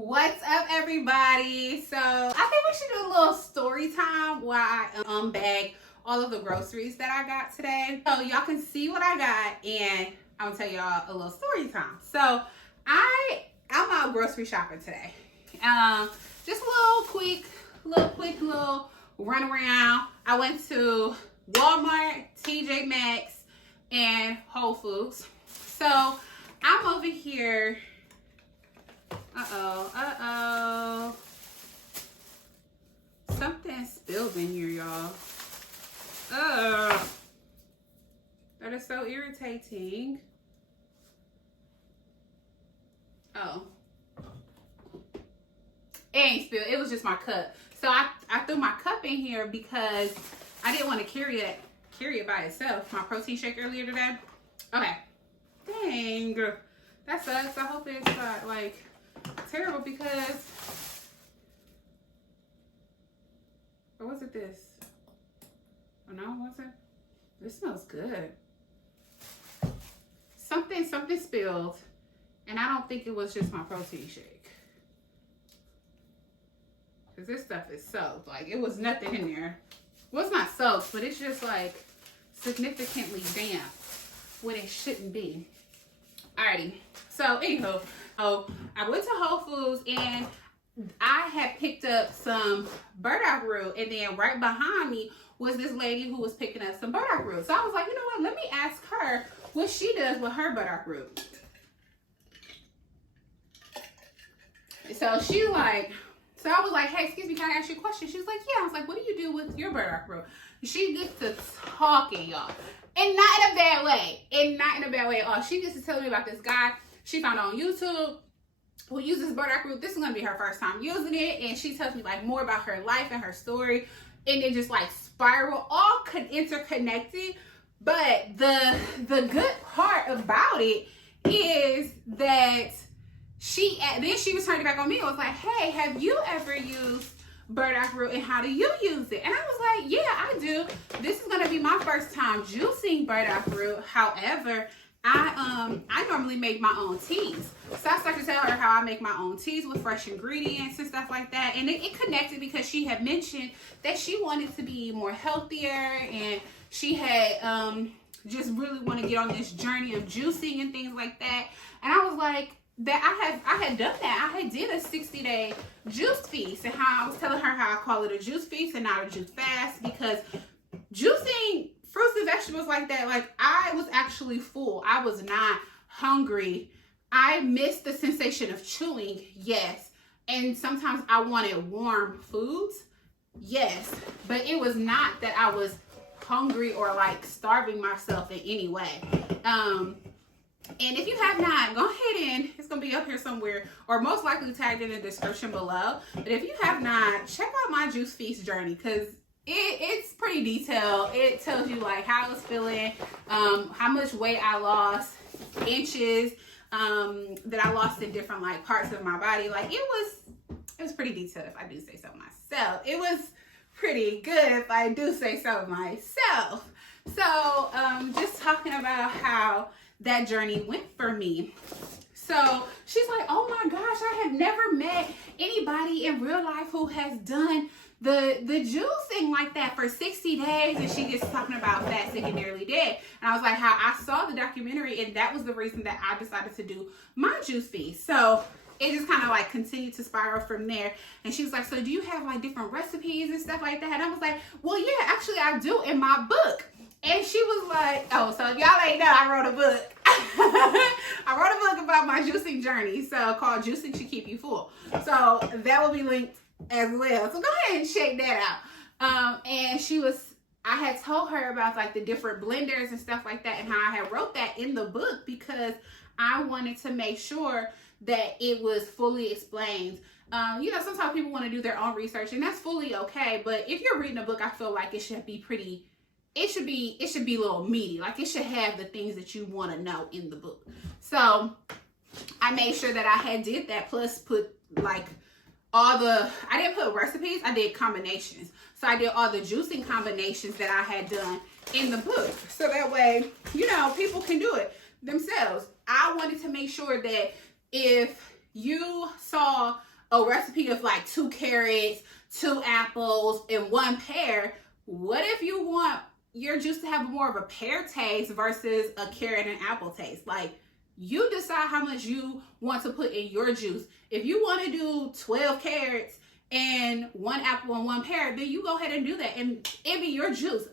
What's up, everybody? So I think we should do a little story time while I unbag all of the groceries that I got today, so y'all can see what I got, and I'm gonna tell y'all a little story time. So I'm out grocery shopping today. Just a little quick run around. I went to Walmart, TJ Maxx, and Whole Foods. So I'm over here. Uh-oh. Something spilled in here, y'all. That is so irritating. Oh. It ain't spilled. It was just my cup. So I threw my cup in here because I didn't want to carry it by itself. My protein shake earlier today. Okay. Dang. That sucks. I hope it's not like terrible because, or was it this? Oh no, was it? This smells good. Something spilled, and I don't think it was just my protein shake, because this stuff is soaked. Like, it was nothing in there. Well, it's not soaked, but it's just like significantly damp when it shouldn't be. Alrighty, so anywho, I went to Whole Foods and I had picked up some burdock root, and then right behind me was this lady who was picking up some burdock root. So I was like, you know what, let me ask her what she does with her burdock root. So I was like, hey, excuse me, can I ask you a question? She was like, yeah. I was like, what do you do with your burdock root? She gets to talking, y'all. And not in a bad way. At all. She gets to tell me about this guy she found on YouTube who uses burdock root. This is going to be her first time using it. And she tells me like more about her life and her story. And it just like spiral, all interconnected. But the good part about it is that then she was turning back on me and was like, hey, have you ever used burdock root and how do you use it? And I was like, yeah, I do. This is going to be my first time juicing burdock root. However, I normally make my own teas. So I started to tell her how I make my own teas with fresh ingredients and stuff like that. And it connected because she had mentioned that she wanted to be more healthier, and she had just really want to get on this journey of juicing and things like that. And I was like, that I had done that. I had did a 60-day juice feast, and how I was telling her how I call it a juice feast and not a juice fast, because juicing fruits and vegetables like that, like, I was actually full. I was not hungry. I missed the sensation of chewing, yes. And sometimes I wanted warm foods, yes. But it was not that I was hungry or like starving myself in any way. And if you have not, go ahead and it's going to be up here somewhere, or most likely tagged in the description below. But if you have not, check out my juice feast journey, because it's pretty detailed. It tells you like how I was feeling, how much weight I lost, inches that I lost in different like parts of my body. Like, it was pretty detailed, if I do say so myself. It was pretty good, if I do say so myself. So just talking about how that journey went for me. So she's like, oh my gosh, I have never met anybody in real life who has done the juicing like that for 60 days. And she gets talking about Fat, Sick, and Nearly Dead. And I was like, how I saw the documentary, and that was the reason that I decided to do my juice feast. So it just kind of like continued to spiral from there. And she was like, so do you have like different recipes and stuff like that? And I was like, well, yeah, actually I do, in my book. And she was like, oh, so if y'all ain't know, I wrote a book. I wrote a book about my juicing journey, so called Juicing Should Keep You Full. So that will be linked as well. So go ahead and check that out. And I had told her about like the different blenders and stuff like that, and how I had wrote that in the book because I wanted to make sure that it was fully explained. You know, sometimes people want to do their own research, and that's fully okay. But if you're reading a book, I feel like it should be pretty. It should be a little meaty. Like, it should have the things that you want to know in the book. So I made sure that I had did that, plus put like I didn't put recipes, I did combinations. So I did all the juicing combinations that I had done in the book. So that way, you know, people can do it themselves. I wanted to make sure that if you saw a recipe of like 2 carrots, 2 apples, and 1 pear. What if you want your juice to have more of a pear taste versus a carrot and apple taste? Like, you decide how much you want to put in your juice. If you want to do 12 carrots and 1 apple and 1 pear, then you go ahead and do that, and it be your juice.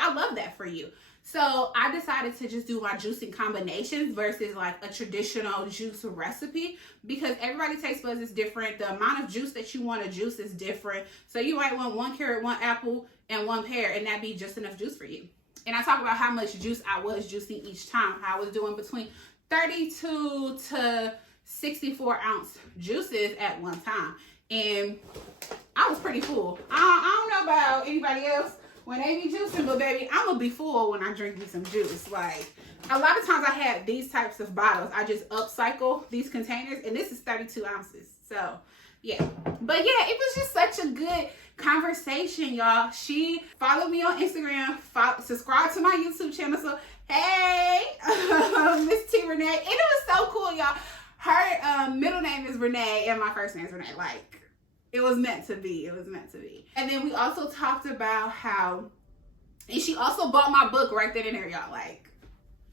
I love that for you. So I decided to just do my juicing combinations versus like a traditional juice recipe, because everybody's taste buds is different. The amount of juice that you want to juice is different. So you might want 1 carrot, 1 apple, and 1 pear, and that be just enough juice for you. And I talk about how much juice I was juicing each time. I was doing between 32 to 64 ounce juices at one time. And I was pretty full. I don't know about anybody else when they be juicing, but baby, I'm gonna be full when I drink me some juice. Like, a lot of times I have these types of bottles. I just upcycle these containers, and this is 32 ounces. So yeah, but yeah, it was just such a good conversation, y'all. She followed me on Instagram, subscribe to my YouTube channel. So hey, Miss T Renee, and it was so cool, y'all. Her middle name is Renee, and my first name is Renee. Like, it was meant to be. It was meant to be. And then we also talked about how, and she also bought my book right then and there, y'all. Like,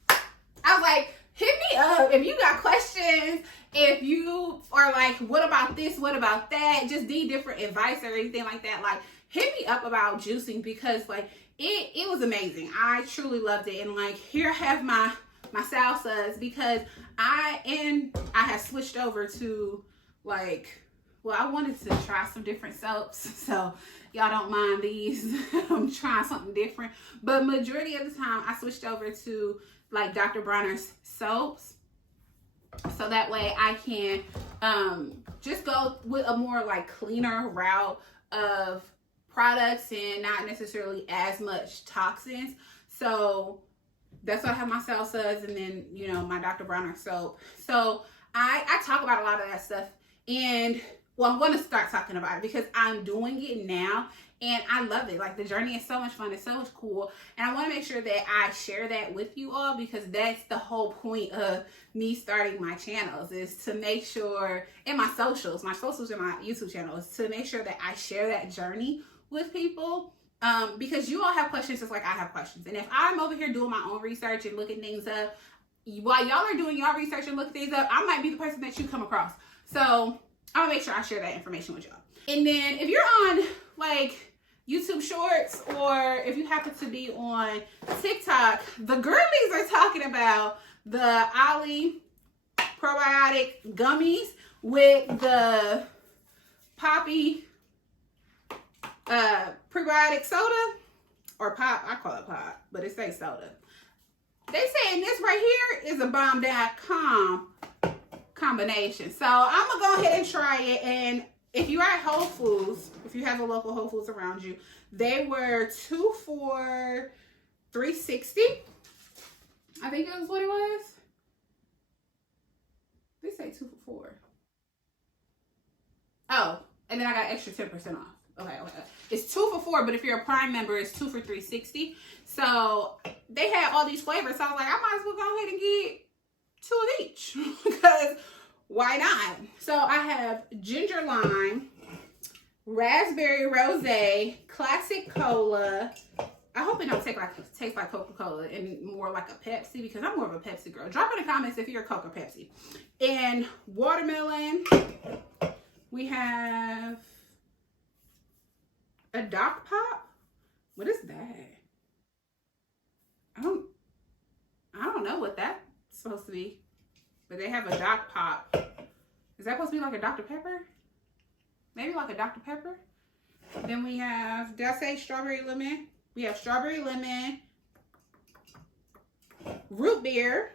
I was like, hit me up if you got questions. If you are like, what about this? What about that? Just need different advice or anything like that. Like, hit me up about juicing, because like it was amazing. I truly loved it. And like, here I have my salsas, because I have switched over to like, well, I wanted to try some different soaps, so y'all don't mind these. I'm trying something different, but majority of the time I switched over to like Dr. Bronner's soaps, so that way I can just go with a more like cleaner route of products and not necessarily as much toxins. So that's why I have my salsas, and then, you know, my Dr. Bronner soap. So I talk about a lot of that stuff, and well, I'm going to start talking about it because I'm doing it now and I love it. Like, the journey is so much fun. It's so much cool. And I want to make sure that I share that with you all, because that's the whole point of me starting my channels, is to make sure, and my socials and my YouTube channel, is to make sure that I share that journey with people. Because you all have questions just like I have questions. And if I'm over here doing my own research and looking things up, while y'all are doing your research and looking things up, I might be the person that you come across. So I'm gonna make sure I share that information with y'all. And then if you're on like YouTube Shorts, or if you happen to be on TikTok, the girlies are talking about the Ollie probiotic gummies with the Poppy prebiotic soda, or pop. I call it pop, but it says soda. They saying this right here is a bomb.com combination. So I'm gonna go ahead and try it. And if you're at Whole Foods, if you have a local Whole Foods around you, they were 2 for $3.60. I think that was what it was. They say 2 for $4. Oh, and then I got extra 10% off. Okay. It's 2 for $4, but if you're a Prime member, it's 2 for $3.60. So they had all these flavors. So I was like, I might as well go ahead and get 2 of each, because why not? So I have ginger lime, raspberry rosé, classic cola. I hope it don't taste like Coca-Cola and more like a Pepsi, because I'm more of a Pepsi girl. Drop in the comments if you're a Coke or Pepsi. And watermelon. We have a Doc Pop. What is that? I don't know what that's supposed to be, but they have a Doc Pop. Is that supposed to be like a Dr. Pepper? Maybe like a Dr. Pepper. Then we have, did I say strawberry lemon? We have strawberry lemon, root beer,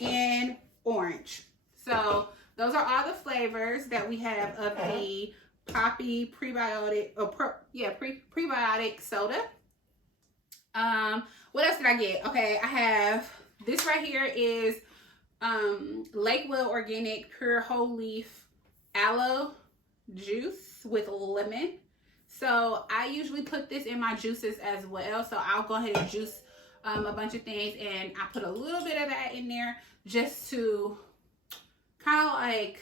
and orange. So those are all the flavors that we have of the Poppy prebiotic, prebiotic soda. What else did I get? Okay, I have this right here is Lakewood Organic Pure Whole Leaf Aloe Juice with lemon. So I usually put this in my juices as well. So I'll go ahead and juice a bunch of things, and I put a little bit of that in there just to kind of like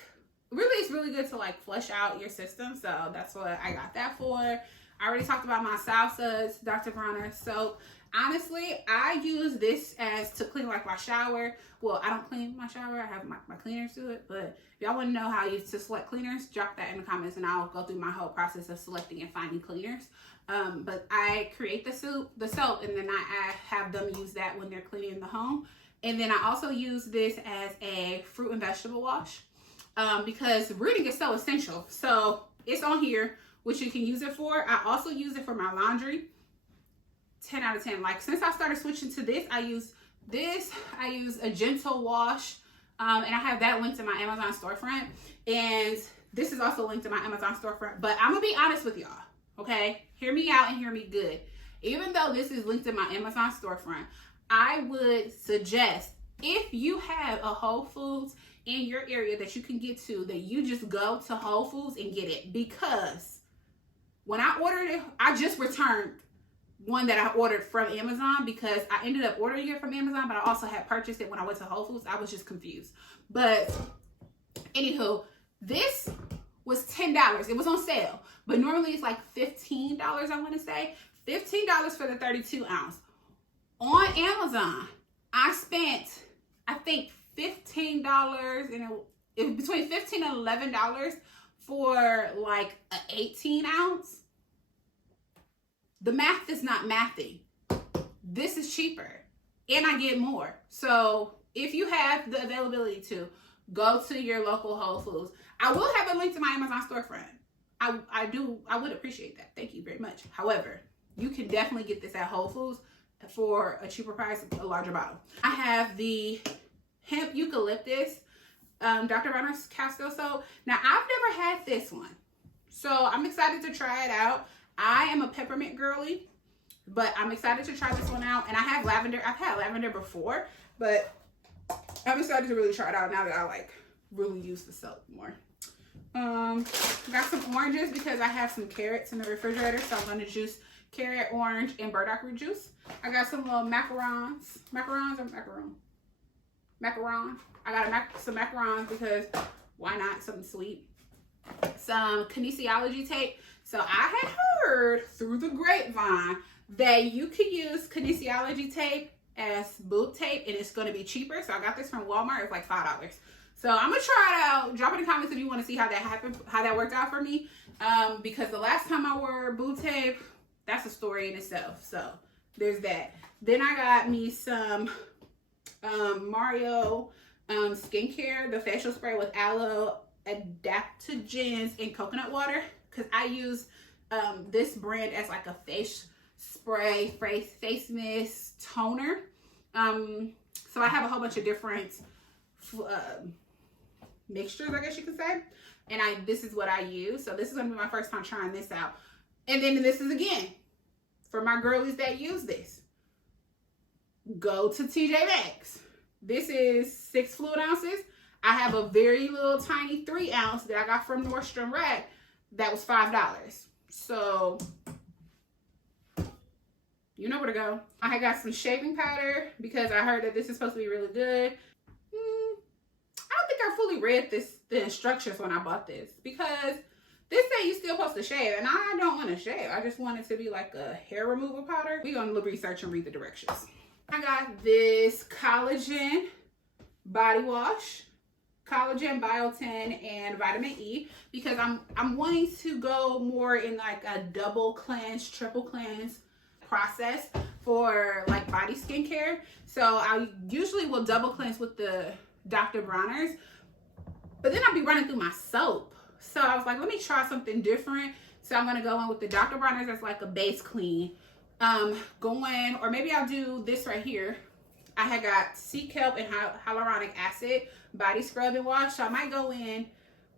really, it's really good to like flush out your system. So that's what I got that for. I already talked about my Salsa's Dr. Bronner soap. Honestly, I use this as to clean like my shower. Well, I don't clean my shower. I have my cleaners do it. But if y'all want to know how I use to select cleaners, drop that in the comments and I'll go through my whole process of selecting and finding cleaners. But I create the soap, and then I have them use that when they're cleaning the home. And then I also use this as a fruit and vegetable wash because rooting is so essential. So it's on here, which you can use it for. I also use it for my laundry. 10 out of 10. Like, since I started switching to this, I use a gentle wash, and I have that linked in my Amazon storefront, and this is also linked in my Amazon storefront. But I'm gonna be honest with y'all, okay? Hear me out and hear me good. Even though this is linked in my Amazon storefront, I would suggest, if you have a Whole Foods in your area that you can get to, that you just go to Whole Foods and get it. Because when I ordered it, I just returned one that I ordered from Amazon because I ended up ordering it from Amazon, but I also had purchased it when I went to Whole Foods. I was just confused. But anywho, this was $10. It was on sale, but normally it's like $15, I want to say. $15 for the 32 ounce. On Amazon, I spent, I think, $15, and it was between $15 and $11 for like an 18 ounce. The math is not mathing. This is cheaper and I get more. So if you have the availability to go to your local Whole Foods, I will have a link to my Amazon storefront. I would appreciate that. Thank you very much. However, you can definitely get this at Whole Foods for a cheaper price, a larger bottle. I have the hemp eucalyptus Dr. Bronner's Castle soap. Now, I've never had this one, so I'm excited to try it out. I am a peppermint girly, but I'm excited to try this one out. And I have lavender. I've had lavender before, but I'm excited to really try it out now that I like really use the soap more. Got some oranges because I have some carrots in the refrigerator, so I'm going to juice carrot, orange, and burdock root juice. I got some little macarons. Macarons or macaron? Macaron. I got some macarons because why not? Something sweet. Some kinesiology tape. So I had heard through the grapevine that you could use kinesiology tape as boob tape and it's going to be cheaper. So I got this from Walmart. It's like $5. So I'm going to try it out. Drop in the comments if you want to see how that happened, how that worked out for me. Because the last time I wore boob tape, that's a story in itself. So there's that. Then I got me some Mario skincare, the facial spray with aloe, adaptogens, and coconut water. Because I use this brand as like a face spray, face mist, toner. So I have a whole bunch of different mixtures, I guess you could say. And this is what I use. So this is going to be my first time trying this out. And then this is, again, for my girlies that use this. Go to TJ Maxx. This is 6 fluid ounces. I have a very little tiny 3 ounce that I got from Nordstrom Rack. That was $5. So you know where to go. I got some shaving powder because I heard that this is supposed to be really good. I don't think I fully read the instructions when I bought this because this say you're still supposed to shave, and I don't want to shave. I just want it to be like a hair removal powder. We're going to research and read the directions. I got this collagen body wash. Collagen, biotin, and vitamin E because I'm wanting to go more in like a double cleanse, triple cleanse process for like body skincare. So I usually will double cleanse with the Dr. Bronner's, but then I'll be running through my soap. So I was like, let me try something different. So I'm going to go in with the Dr. Bronner's as like a base clean. Or maybe I'll do this right here. I had got sea kelp and hyaluronic acid body scrub and wash. So I might go in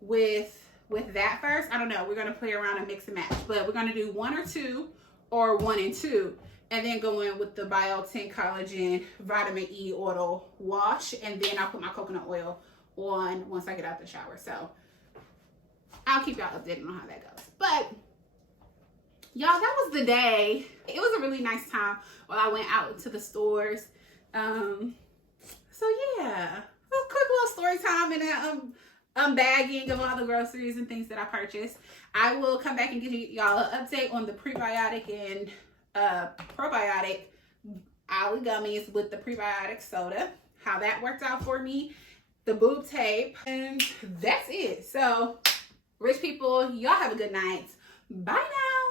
with that first. I don't know. We're going to play around and mix and match. But we're going to do 1 or 2 or 1 and 2. And then go in with the biotin, collagen, vitamin E oil wash. And then I'll put my coconut oil on once I get out the shower. So I'll keep y'all updated on how that goes. But y'all, that was the day. It was a really nice time while I went out to the stores. So yeah, a quick little story time and unbagging of all the groceries and things that I purchased. I will come back and give y'all an update on the prebiotic and probiotic aloe gummies with the prebiotic soda, how that worked out for me, the boob tape, and that's it. So, rich people, y'all have a good night. Bye now.